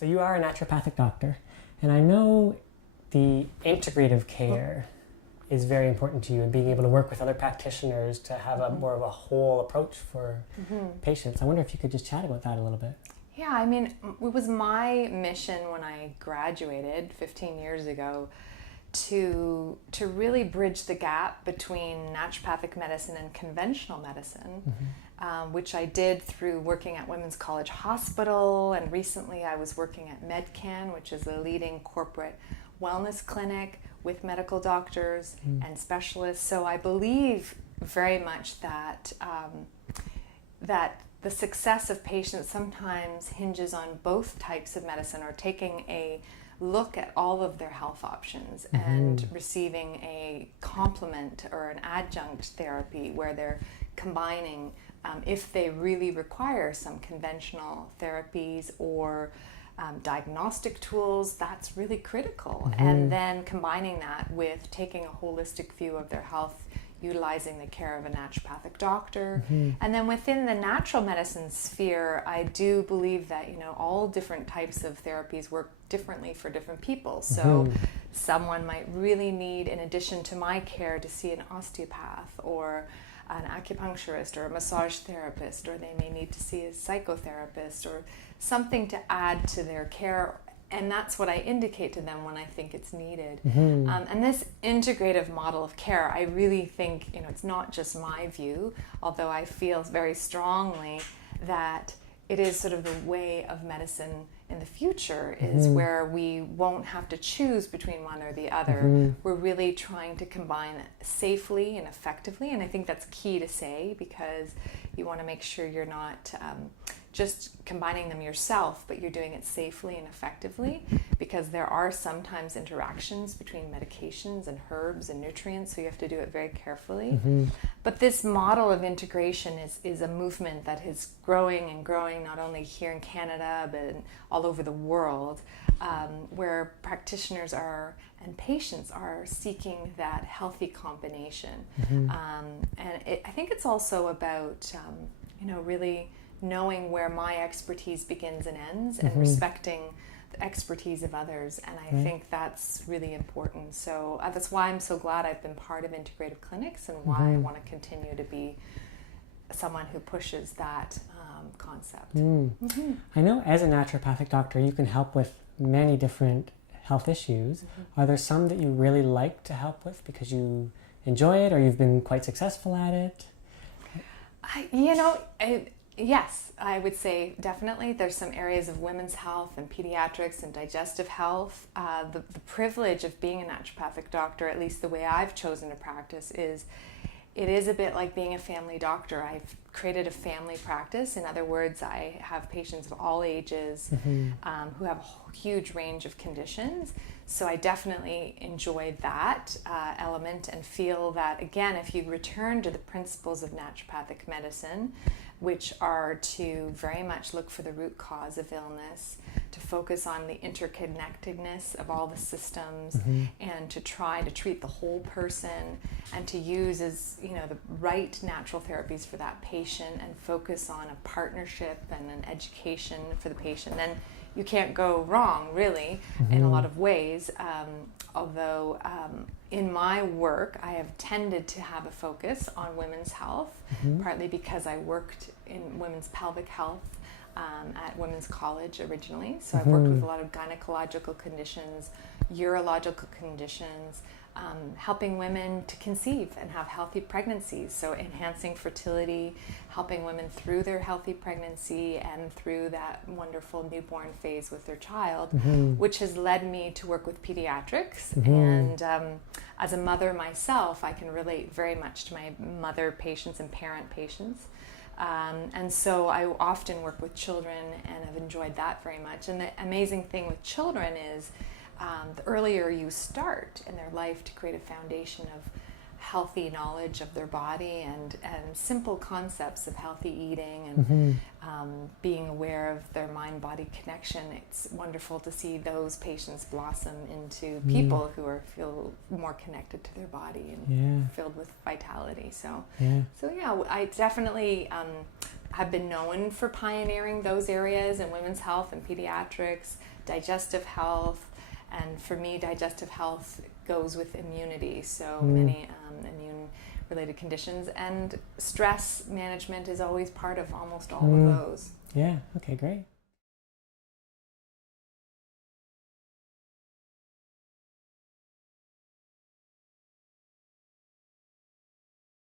So you are a naturopathic doctor, and I know the integrative care is very important to you, and being able to work with other practitioners to have a more of a whole approach for patients. I wonder if you could just chat about that a little bit. Yeah, I mean, it was my mission when I graduated 15 years ago to really bridge the gap between naturopathic medicine and conventional medicine, which I did through working at Women's College Hospital, and recently I was working at MedCan, which is a leading corporate wellness clinic with medical doctors and specialists. So I believe very much that that the success of patients sometimes hinges on both types of medicine, or taking a look at all of their health options and receiving a complement or an adjunct therapy where they're combining, if they really require some conventional therapies or diagnostic tools, that's really critical. And then combining that with taking a holistic view of their health, utilizing the care of a naturopathic doctor. And then within the natural medicine sphere, I do believe that, you know, all different types of therapies work differently for different people. So someone might really need, in addition to my care, to see an osteopath or an acupuncturist or a massage therapist, or they may need to see a psychotherapist or something to add to their care. And that's what I indicate to them when I think it's needed. And this integrative model of care, I really think, you know, it's not just my view, although I feel very strongly that it is sort of the way of medicine in the future, is where we won't have to choose between one or the other. We're really trying to combine safely and effectively, and I think that's key to say, because you want to make sure you're not just combining them yourself, but you're doing it safely and effectively, because there are sometimes interactions between medications and herbs and nutrients, so you have to do it very carefully. But this model of integration is a movement that is growing and growing, not only here in Canada, but all over the world, where practitioners are and patients are seeking that healthy combination. And I think it's also about, you know, really knowing where my expertise begins and ends, and respecting the expertise of others. And I think that's really important. So that's why I'm so glad I've been part of integrative clinics, and why I want to continue to be someone who pushes that concept. I know as a naturopathic doctor, you can help with many different health issues. Are there some that you really like to help with because you enjoy it, or you've been quite successful at it? Yes, I would say definitely. There's some areas of women's health and pediatrics and digestive health. The privilege of being a naturopathic doctor, at least the way I've chosen to practice, is it is a bit like being a family doctor. I've created a family practice. In other words, I have patients of all ages who have a huge range of conditions. So I definitely enjoy that element, and feel that, again, if you return to the principles of naturopathic medicine, which are to very much look for the root cause of illness, to focus on the interconnectedness of all the systems, and to try to treat the whole person, and to use, as you know, the right natural therapies for that patient, and focus on a partnership and an education for the patient, then you can't go wrong, really, in a lot of ways. Although in my work, I have tended to have a focus on women's health, partly because I worked in women's pelvic health at Women's College originally. So I've worked with a lot of gynecological conditions, urological conditions, helping women to conceive and have healthy pregnancies. So enhancing fertility, helping women through their healthy pregnancy and through that wonderful newborn phase with their child, which has led me to work with pediatrics. And as a mother myself, I can relate very much to my mother patients and parent patients. And so I often work with children, and I've enjoyed that very much. And the amazing thing with children is the earlier you start in their life to create a foundation of healthy knowledge of their body and simple concepts of healthy eating and being aware of their mind-body connection. It's wonderful to see those patients blossom into people who feel more connected to their body and filled with vitality. So I definitely have been known for pioneering those areas in women's health and pediatrics, digestive health, and for me, digestive health goes with immunity. So many immune-related conditions, and stress management is always part of almost all of those. Yeah. Okay. Great.